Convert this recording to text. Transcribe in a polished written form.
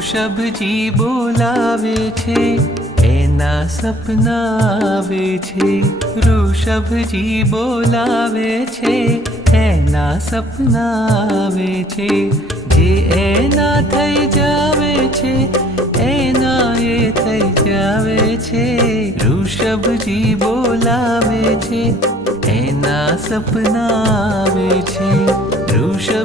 ઋષભજી બોલાવે છે, એના સપના આવે છે. ઋષભજી બોલાવે છે, એના સપના આવે છે. જે એના થઈ જાવે છે, એના એ થઈ જાવે છે. ઋષભજી બોલાવે છે, એના સપના આવે છે. ઋષભ